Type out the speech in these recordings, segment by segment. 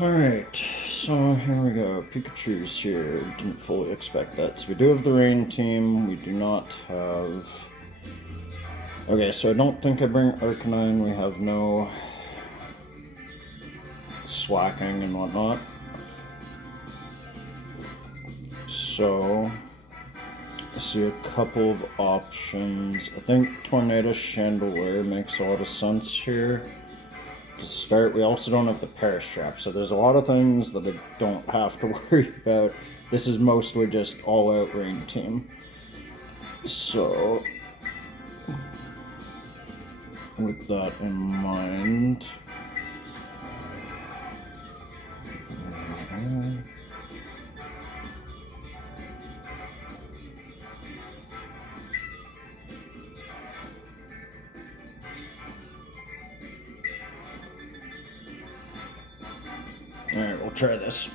Alright, so here we go. Pikachu's here. Didn't fully expect that. So we do have the rain team. We do not have... Okay, so I don't think I bring Arcanine. We have no slacking and whatnot. So I see a couple of options. I think Tornado Chandelier makes a lot of sense here. To start, we also don't have the Perish Trap, so there's a lot of things that I don't have to worry about. This is mostly just all-out rain team. So, with that in mind... Alright, we'll try this.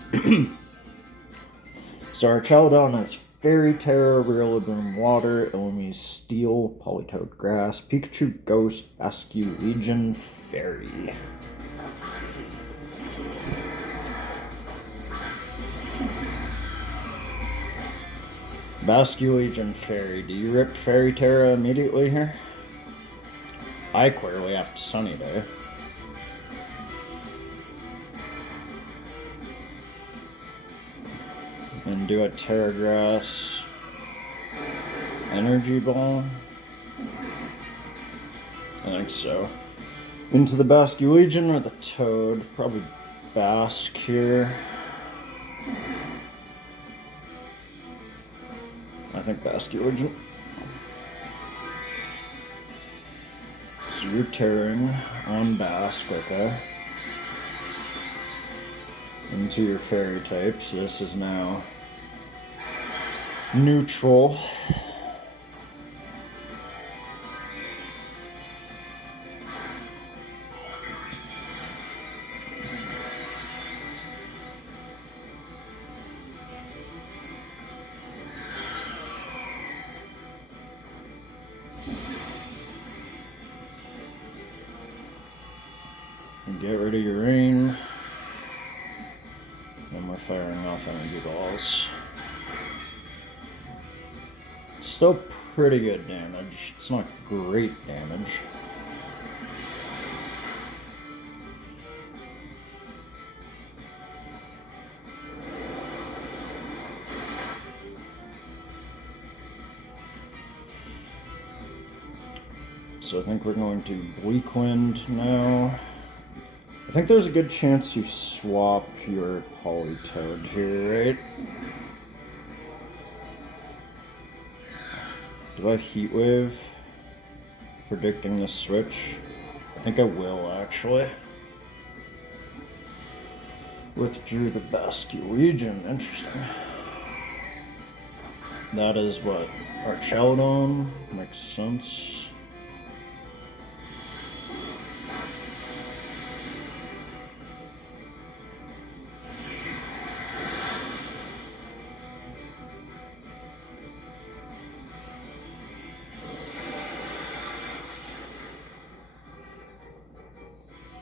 So our Chaladon is Fairy Terra, Rillaboom Water, Illumi Steel, Politoed Grass, Pikachu Ghost, Askew Legion, Fairy. Basque Legion Fairy. Do you rip Fairy Terra immediately here? I clearly have to Sunny Day. And do a Terra Grass Energy Ball? I think so. Into the Basque Legion or the Toad? Probably Basque here. I think Basque Legion. So you're tearing on Basque, okay. Into your Fairy types. This is now neutral. And get rid of your rain. And we're firing off energy balls. Still pretty good damage. It's not great damage. So I think we're going to Bleak Wind now. I think there's a good chance you swap your Politoed here, right? Do I have Heat Wave? Predicting the switch? I think I will, actually. Withdrew the Basque Legion. Interesting. That is what? Archelodon? Makes sense.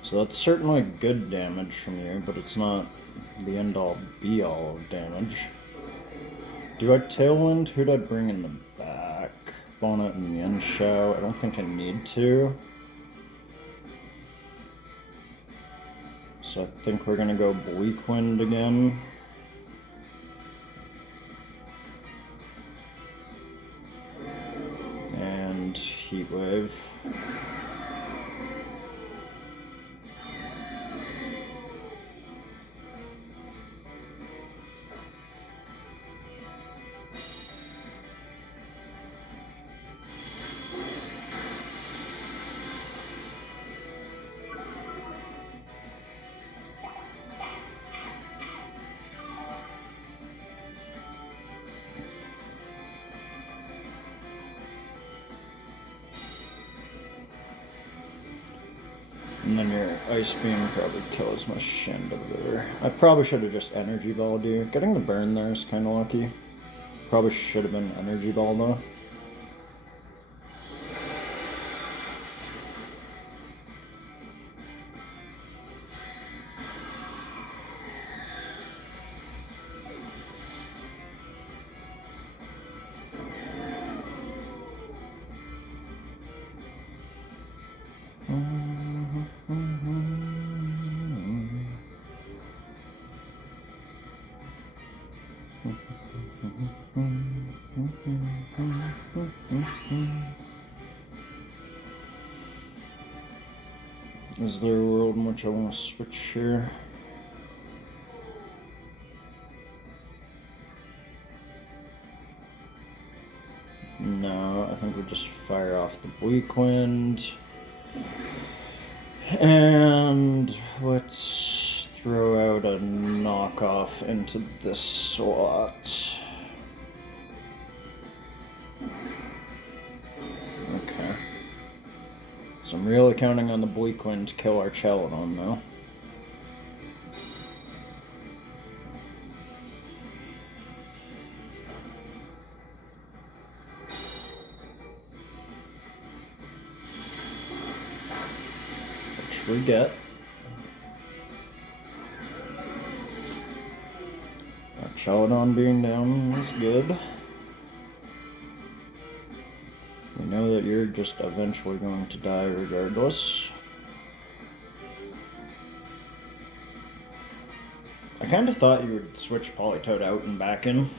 So that's certainly good damage from you, but it's not the end-all be-all of damage. Do I Tailwind? Who'd I bring in the back? Bonnet and Yanshao? I don't think I need to. So I think we're gonna go Bleak Wind again. And Heat Wave. And then your Ice Beam probably kills my Chandelure. I probably should have just Energy Balled you. Getting the burn there is kind of lucky. Probably should have been Energy Ball though. which I want to switch here. No, I think we just fire off the Bleak Wind. And let's throw out a knockoff into this slot. Okay. So I'm really counting on the Bleak Wind to kill our Celadon, though. Which we get. Our Celadon being down is good. We know that you're just eventually going to die regardless. I kind of thought you would switch Politoed out and back in.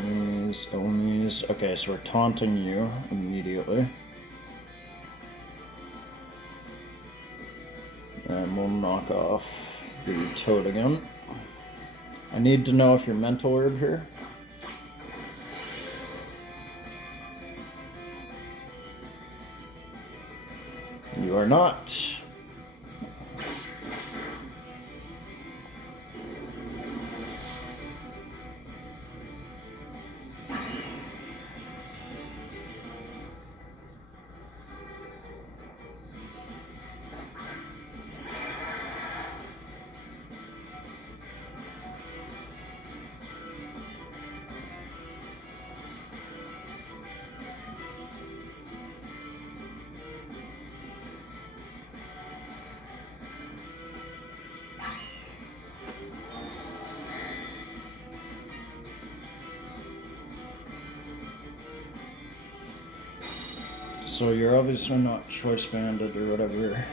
Knees, Elmies. Okay, so we're taunting you immediately. And we'll knock off the Toad again. I need to know if you're Mental Herb here. You are not. So you're obviously not choice banded or whatever.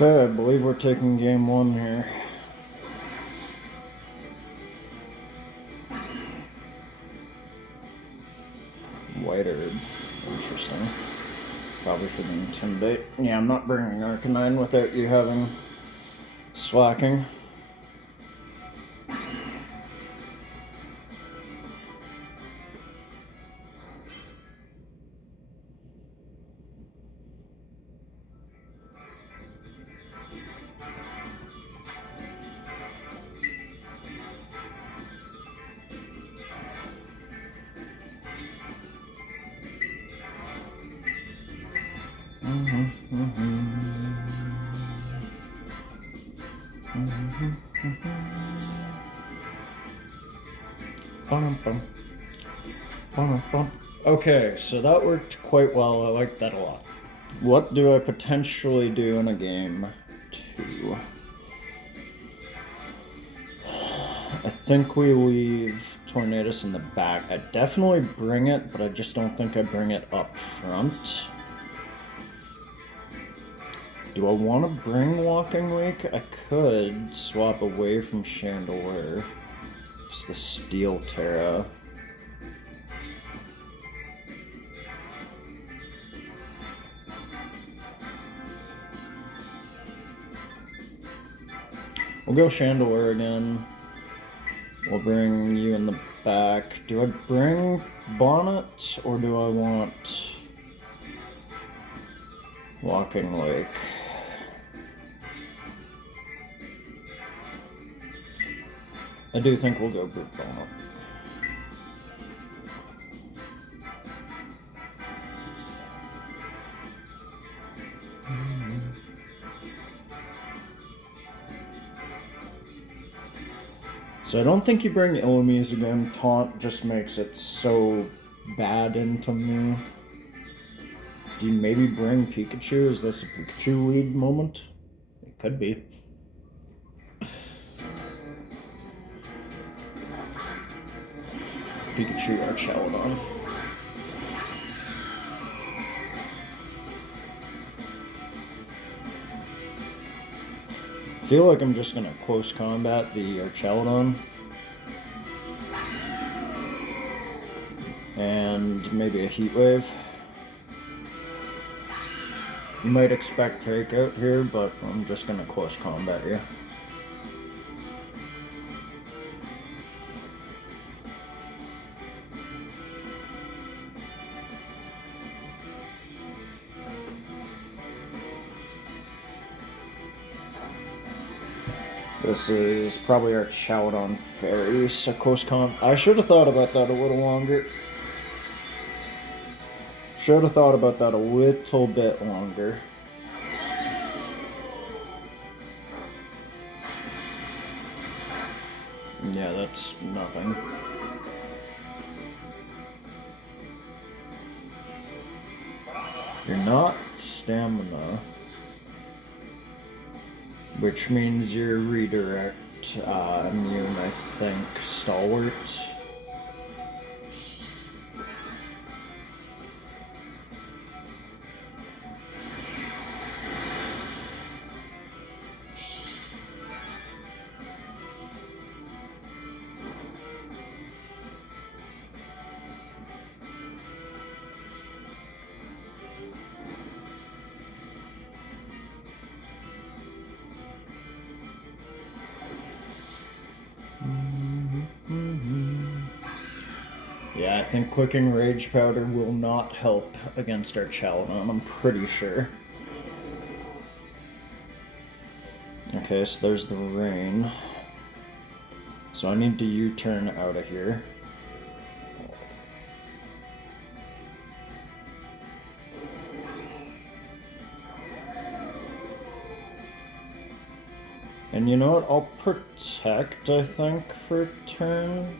Okay, I believe we're taking game one here. White Herb. Interesting. Probably for the Intimidate. Yeah, I'm not bringing Arcanine without you having Slacking. Okay, so that worked quite well. I like that a lot. What do I potentially do in a game 2? I think we leave Tornadus in the back. I definitely bring it, but I just don't think I bring it up front. Do I want to bring Walking Wake? I could swap away from Chandelure. It's the Steel Terra. We'll go Chandelure again. We'll bring you in the back. Do I bring Bonnet or do I want Walking Lake? I do think we'll go Brute Bonnet. So I don't think you bring Illumise again. Taunt just makes it so bad into me. Do you maybe bring Pikachu? Is this a Pikachu lead moment? It could be. Pikachu or Chaladon. I feel like I'm just gonna close combat the Archelodon. And maybe a Heat Wave. You might expect Fake Out here, but I'm just gonna close combat here. This is probably our Chaladon Fairy, so close combat. I should have thought about that a little longer. Should have thought about that a little bit longer. Yeah, that's nothing. You're not stamina, which means you're redirect immune, I think. Stalwart. Yeah, I think clicking Rage Powder will not help against our Chaladon, I'm pretty sure. Okay, so there's the rain. So I need to U-turn out of here. And you know what? I'll protect, I think, for a turn.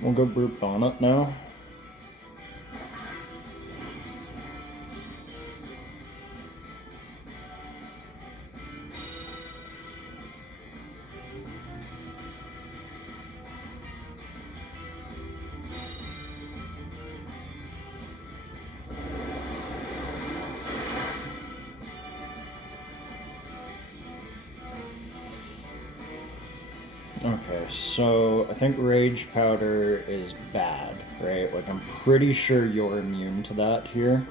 We'll go Brute Bonnet now. Okay, so I think Rage Powder is bad, right? Like, I'm pretty sure you're immune to that here.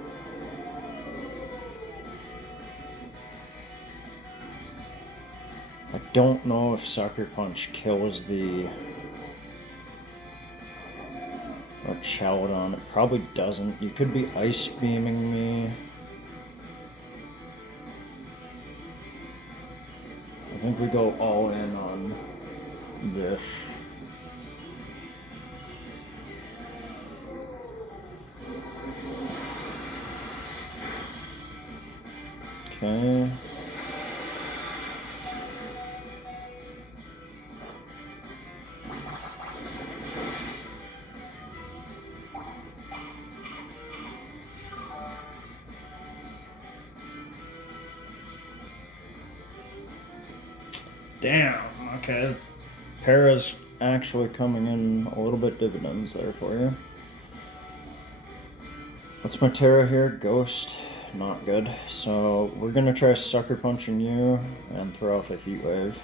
I don't know if Sucker Punch kills the Chaladon. It probably doesn't. You could be Ice Beaming me. I think we go all in on this. Okay. Damn, okay. Para's actually coming in a little bit dividends there for you. What's my Terra here? Ghost. Not good. So we're gonna try Sucker Punching you and throw off a Heat Wave.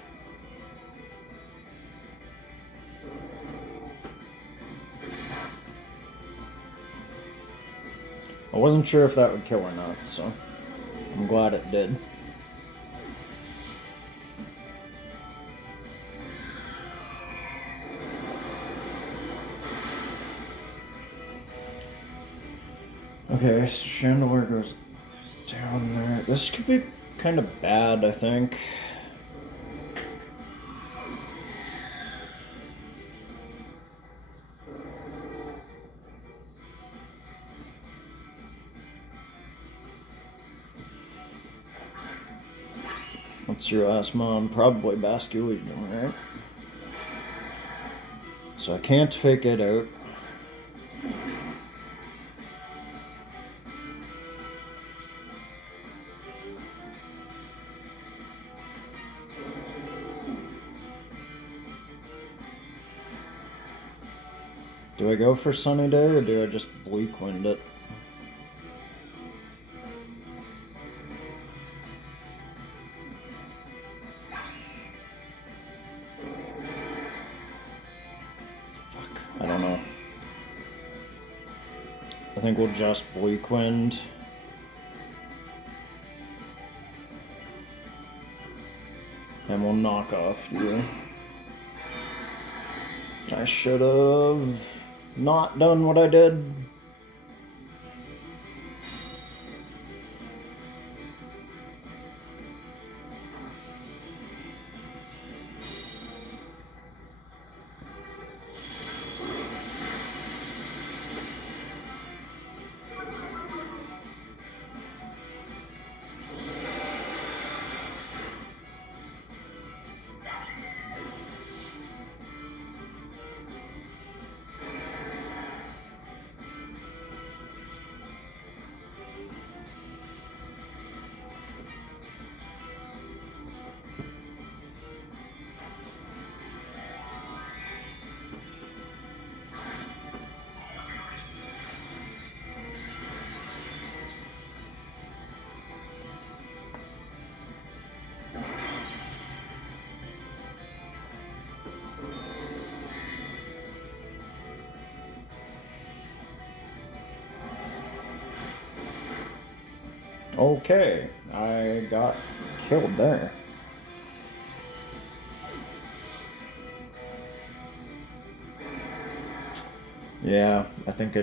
I wasn't sure if that would kill or not, so I'm glad it did. Okay, so Chandelure goes down there. This could be kind of bad, I think. What's your last mom? Probably Basculegion, right? So I can't fake it out. Do I go for Sunny Day or do I just Bleak Wind it? Fuck, I don't know. I think we'll just Bleak Wind. And we'll knock off you. I should have not done what I did. Okay, I got killed there. Yeah, I think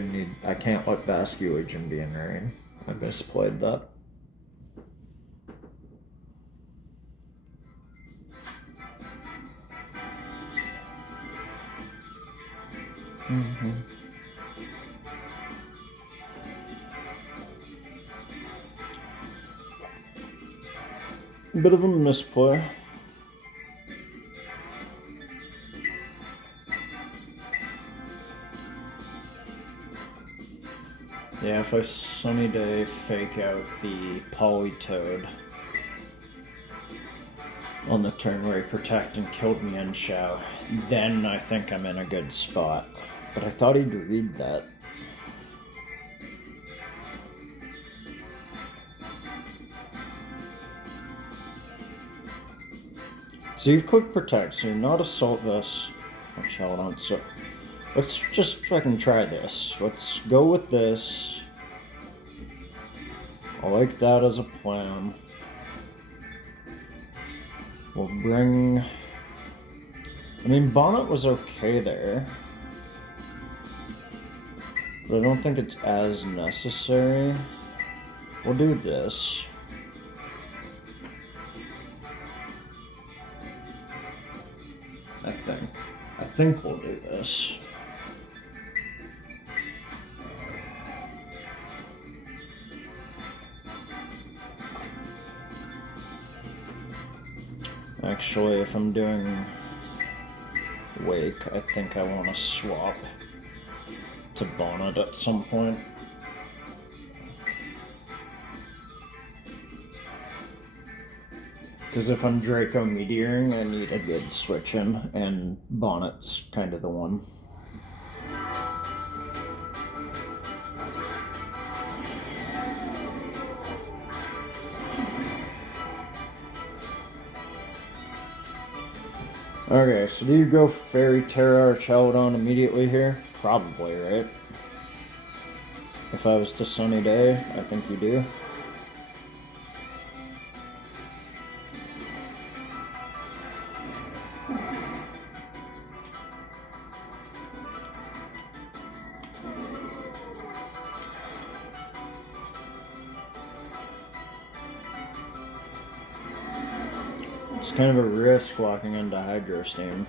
I can't let Basculegion be in rain. I misplayed that. Bit of a misplay. Yeah, if I Sunny Day fake out the Politoed on the turn where he protected and killed me in Shao, then I think I'm in a good spot. But I thought he'd read that. So you've quick protect, so you're not Assault Vest. Which hold on, so let's just fucking try this. Let's go with this. I like that as a plan. We'll bring... I mean, Bonnet was okay there. But I don't think it's as necessary. We'll do this. I think we'll do this. Actually, if I'm doing Wake, I think I want to swap to Bonnet at some point. Because if I'm Draco Meteoring, I need a good switch in, and Bonnet's kind of the one. Okay, so do you go Fairy Terra or Chaladon immediately here? Probably, right? If I was to Sunny Day, I think you do. It's kind of a risk walking into Hydro Steam.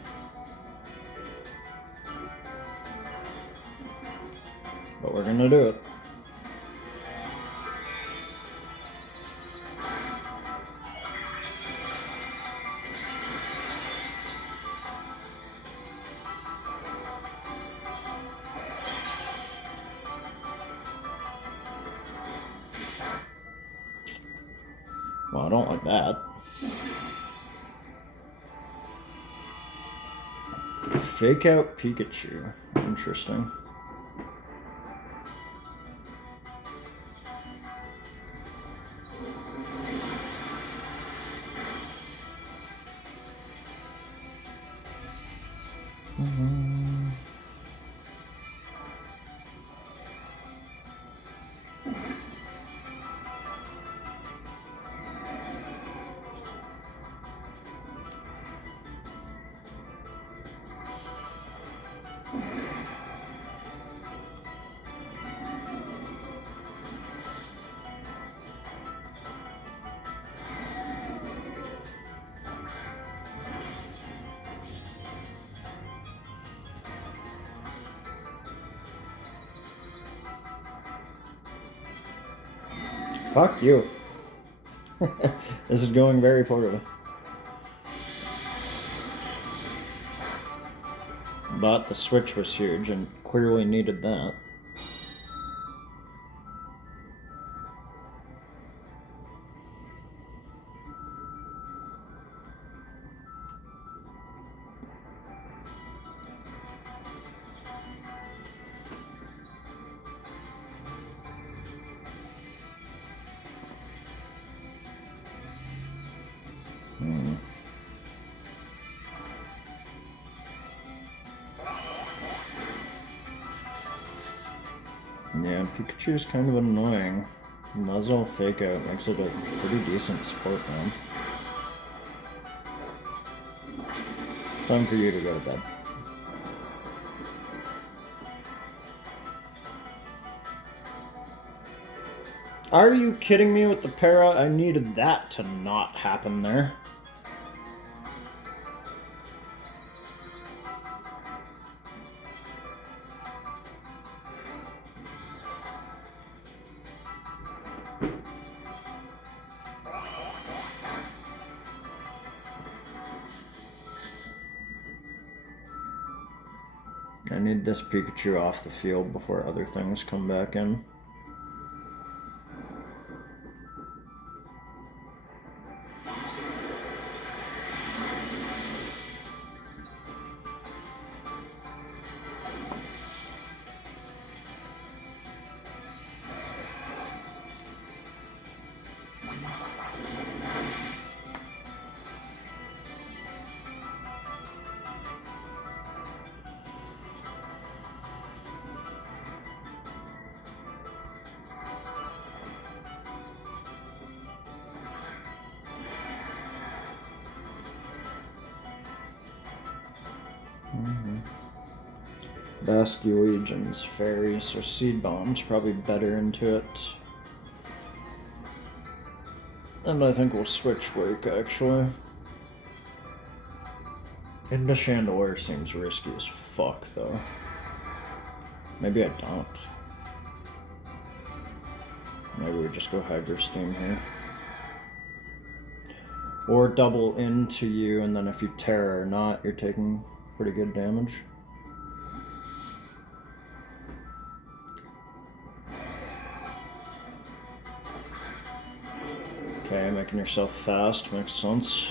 But we're gonna do it. don't like that. Fake out Pikachu. Interesting. Fuck you. This is going very poorly. But the switch was huge and clearly needed that. Yeah, Pikachu's kind of annoying. Muzzle Fake Out makes it a pretty decent support man. Time for you to go to bed. Are you kidding me with the para? I needed that to not happen there. I need this Pikachu off the field before other things come back in. Basculegions, fairies, or seed bombs probably better into it. And I think we'll switch work actually. Into Chandelure seems risky as fuck though. Maybe I don't. Maybe we just go Hydro Steam here. Or double into you, and then if you Terra or not, you're taking pretty good damage. Okay, making yourself fast makes sense.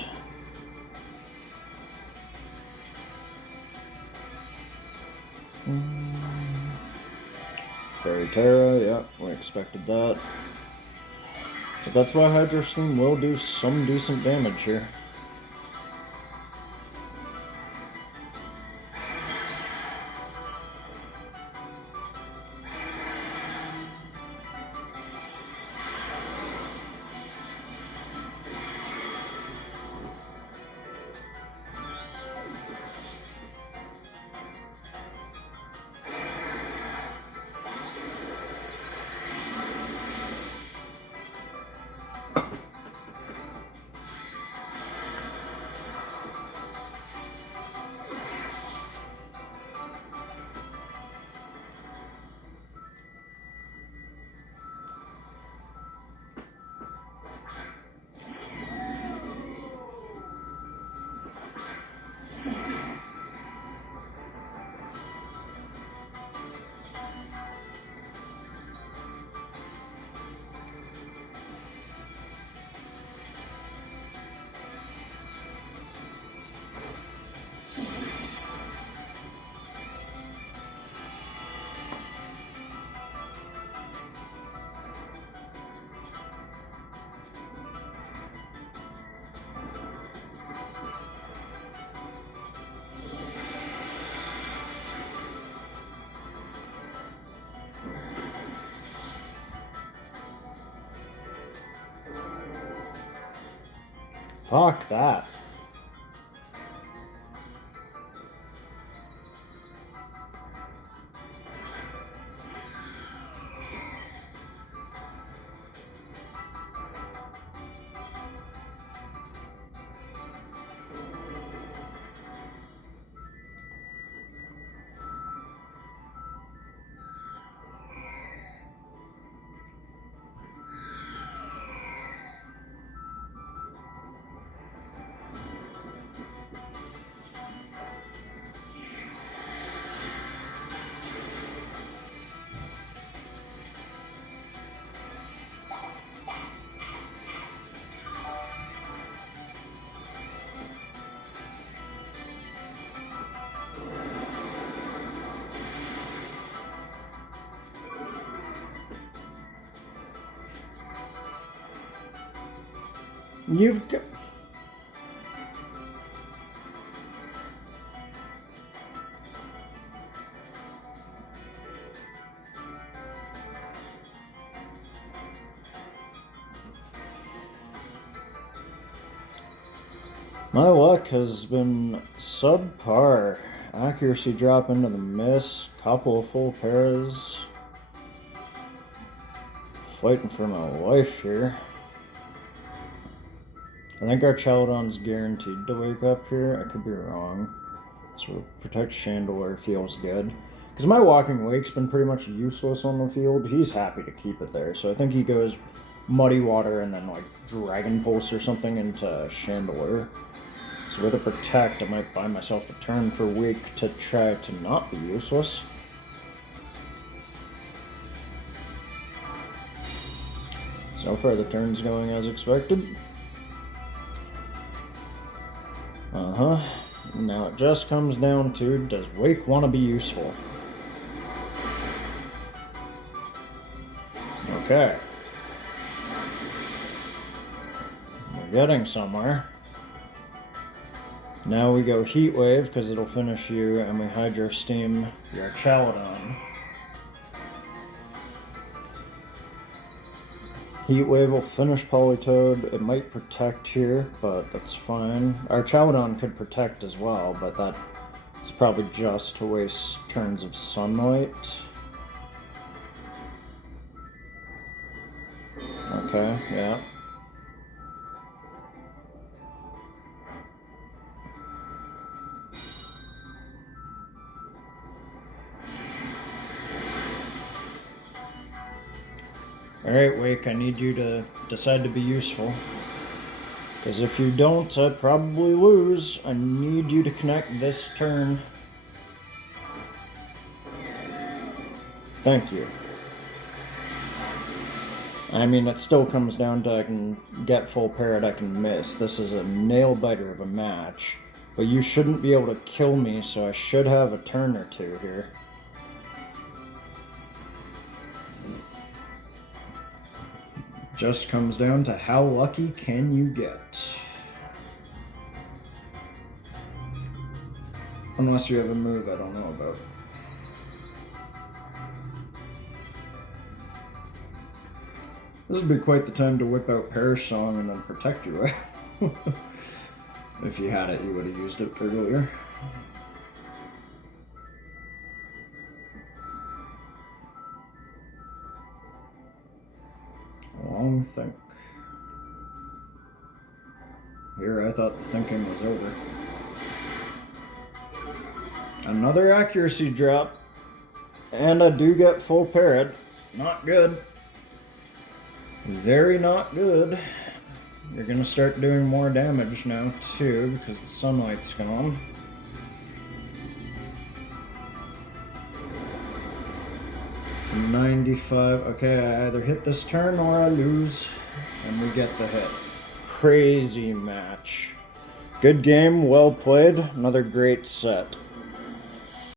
Fairy Terra, yeah, we expected that. But that's why Hydro Steam will do some decent damage here. Fuck that. You've got... My luck has been subpar. Accuracy drop into the miss, couple of full paras. Fighting for my life here. I think our Chaladon's guaranteed to wake up here. I could be wrong. So Protect Chandelure feels good. Because my Walking Wake's been pretty much useless on the field. He's happy to keep it there. So I think he goes Muddy Water and then like Dragon Pulse or something into Chandelure. So with a Protect, I might buy myself a turn for Wake to try to not be useless. So far the turn's going as expected. Now it just comes down to, does Wake want to be useful? Okay. We're getting somewhere. Now we go Heat Wave, because it'll finish you, and we Hydro Steam your Chaladon. Heat Wave will finish Politoed. It might Protect here, but that's fine. Our Chaladon could Protect as well, but that is probably just to waste turns of Sunlight. Okay, yeah. Alright, Wake, I need you to decide to be useful. Because if you don't, I'd probably lose. I need you to connect this turn. Thank you. I mean, it still comes down to I can get full parrot, I can miss. This is a nail-biter of a match. But you shouldn't be able to kill me, so I should have a turn or two here. Just comes down to how lucky can you get. Unless you have a move I don't know about. This would be quite the time to whip out Perish Song and then Protect you, right? If you had it, you would have used it earlier. Long think. Here, I thought the thinking was over. Another accuracy drop. And I do get full parrot. Not good. Very not good. You're gonna start doing more damage now, too, because the sunlight's gone. $95. Okay, I either hit this turn or I lose, and we get the hit. Crazy match. Good game, well played. Another great set.